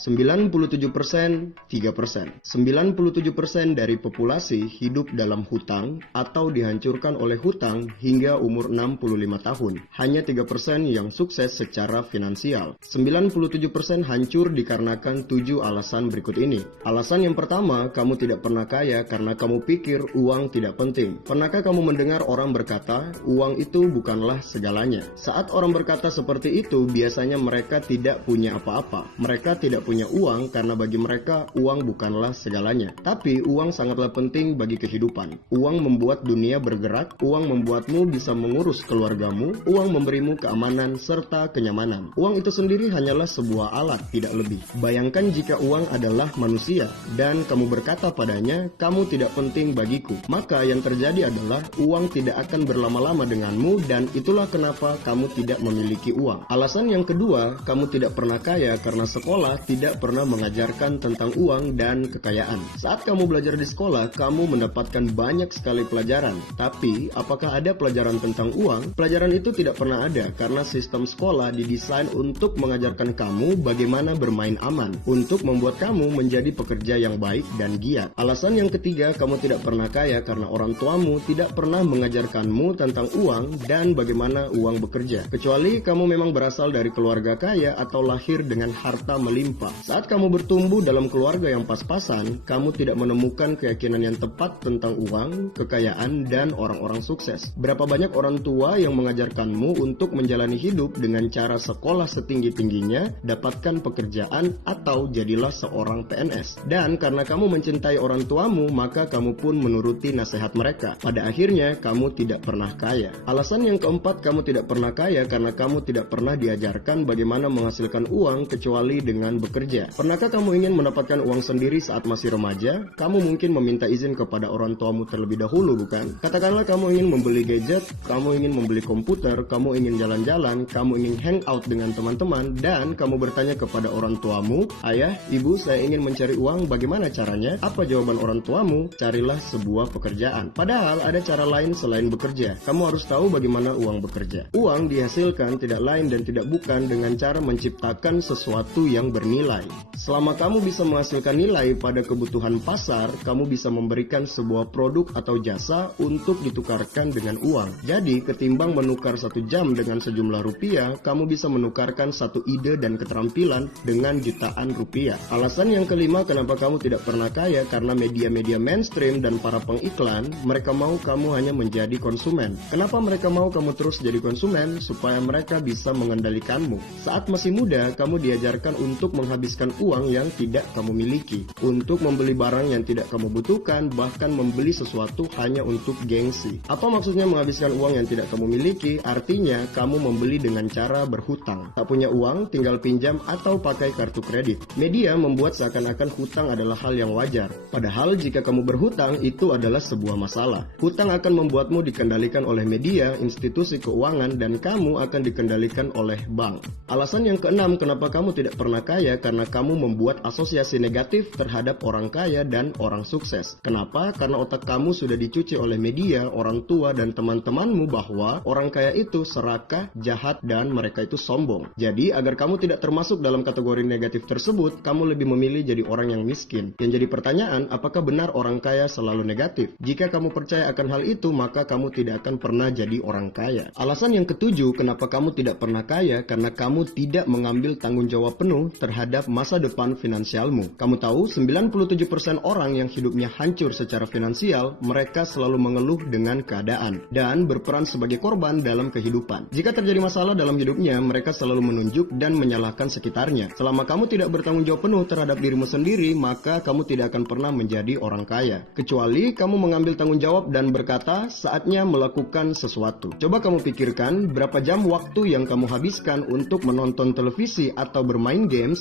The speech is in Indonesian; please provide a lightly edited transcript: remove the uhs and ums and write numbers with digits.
97%, 3%. 97% dari populasi hidup dalam hutang atau dihancurkan oleh hutang hingga umur 65 tahun. Hanya 3% yang sukses secara finansial. 97% hancur dikarenakan 7 alasan berikut ini. Alasan yang pertama, kamu tidak pernah kaya karena kamu pikir uang tidak penting. Pernahkah kamu mendengar orang berkata, uang itu bukanlah segalanya? Saat orang berkata seperti itu, biasanya mereka tidak punya apa-apa. Mereka tidak punya uang karena bagi mereka uang bukanlah segalanya. Tapi uang sangatlah penting bagi kehidupan. Uang membuat dunia bergerak, uang membuatmu bisa mengurus keluargamu, uang memberimu keamanan serta kenyamanan. Uang itu sendiri hanyalah sebuah alat, tidak lebih. Bayangkan jika uang adalah manusia dan kamu berkata padanya, kamu tidak penting bagiku. Maka yang terjadi adalah uang tidak akan berlama-lama denganmu dan itulah kenapa kamu tidak memiliki uang. Alasan yang kedua, kamu tidak pernah kaya karena sekolah tidak pernah mengajarkan tentang uang dan kekayaan. Saat kamu belajar di sekolah, kamu mendapatkan banyak sekali pelajaran. Tapi, apakah ada pelajaran tentang uang? Pelajaran itu tidak pernah ada karena sistem sekolah didesain untuk mengajarkan kamu bagaimana bermain aman, untuk membuat kamu menjadi pekerja yang baik dan giat. Alasan yang ketiga, kamu tidak pernah kaya karena orang tuamu tidak pernah mengajarkanmu tentang uang dan bagaimana uang bekerja. Kecuali kamu memang berasal dari keluarga kaya atau lahir dengan harta melimpah. Saat kamu bertumbuh dalam keluarga yang pas-pasan, kamu tidak menemukan keyakinan yang tepat tentang uang, kekayaan, dan orang-orang sukses. Berapa banyak orang tua yang mengajarkanmu untuk menjalani hidup dengan cara sekolah setinggi-tingginya, dapatkan pekerjaan, atau jadilah seorang PNS. Dan karena kamu mencintai orang tuamu, maka kamu pun menuruti nasihat mereka. Pada akhirnya, kamu tidak pernah kaya. Alasan yang keempat, kamu tidak pernah kaya karena kamu tidak pernah diajarkan bagaimana menghasilkan uang kecuali dengan bekerja. Pernahkah kamu ingin mendapatkan uang sendiri saat masih remaja? Kamu mungkin meminta izin kepada orang tuamu terlebih dahulu, bukan? Katakanlah kamu ingin membeli gadget, kamu ingin membeli komputer, kamu ingin jalan-jalan, kamu ingin hangout dengan teman-teman, dan kamu bertanya kepada orang tuamu, ayah, ibu, saya ingin mencari uang, bagaimana caranya? Apa jawaban orang tuamu? Carilah sebuah pekerjaan. Padahal ada cara lain selain bekerja. Kamu harus tahu bagaimana uang bekerja. Uang dihasilkan tidak lain dan tidak bukan dengan cara menciptakan sesuatu yang bernilai. Selama kamu bisa menghasilkan nilai pada kebutuhan pasar, kamu bisa memberikan sebuah produk atau jasa untuk ditukarkan dengan uang. Jadi, ketimbang menukar 1 jam dengan sejumlah rupiah, kamu bisa menukarkan 1 ide dan keterampilan dengan jutaan rupiah. Alasan yang kelima, kenapa kamu tidak pernah kaya? Karena media-media mainstream dan para pengiklan, mereka mau kamu hanya menjadi konsumen. Kenapa mereka mau kamu terus jadi konsumen? Supaya mereka bisa mengendalikanmu. Saat masih muda, kamu diajarkan untuk menghabiskan uang yang tidak kamu miliki, untuk membeli barang yang tidak kamu butuhkan, bahkan membeli sesuatu hanya untuk gengsi. Apa maksudnya menghabiskan uang yang tidak kamu miliki? Artinya, kamu membeli dengan cara berhutang. Tak punya uang, tinggal pinjam atau pakai kartu kredit. Media membuat seakan-akan hutang adalah hal yang wajar. Padahal, jika kamu berhutang, itu adalah sebuah masalah. Hutang akan membuatmu dikendalikan oleh media, institusi keuangan, dan kamu akan dikendalikan oleh bank. Alasan yang keenam, kenapa kamu tidak pernah kaya? Karena kamu membuat asosiasi negatif terhadap orang kaya dan orang sukses. Kenapa? Karena otak kamu sudah dicuci oleh media, orang tua, dan teman-temanmu bahwa orang kaya itu serakah, jahat, dan mereka itu sombong. Jadi, agar kamu tidak termasuk dalam kategori negatif tersebut, kamu lebih memilih jadi orang yang miskin. Yang jadi pertanyaan, apakah benar orang kaya selalu negatif? Jika kamu percaya akan hal itu, maka kamu tidak akan pernah jadi orang kaya. Alasan yang ketujuh, kenapa kamu tidak pernah kaya? Karena kamu tidak mengambil tanggung jawab penuh terhadap masa depan finansialmu. Kamu tahu, 97% orang yang hidupnya hancur secara finansial, mereka selalu mengeluh dengan keadaan dan berperan sebagai korban dalam kehidupan. Jika terjadi masalah dalam hidupnya, mereka selalu menunjuk dan menyalahkan sekitarnya. Selama kamu tidak bertanggung jawab penuh terhadap dirimu sendiri, maka kamu tidak akan pernah menjadi orang kaya. Kecuali kamu mengambil tanggung jawab dan berkata, saatnya melakukan sesuatu. Coba kamu pikirkan, berapa jam waktu yang kamu habiskan untuk menonton televisi atau bermain games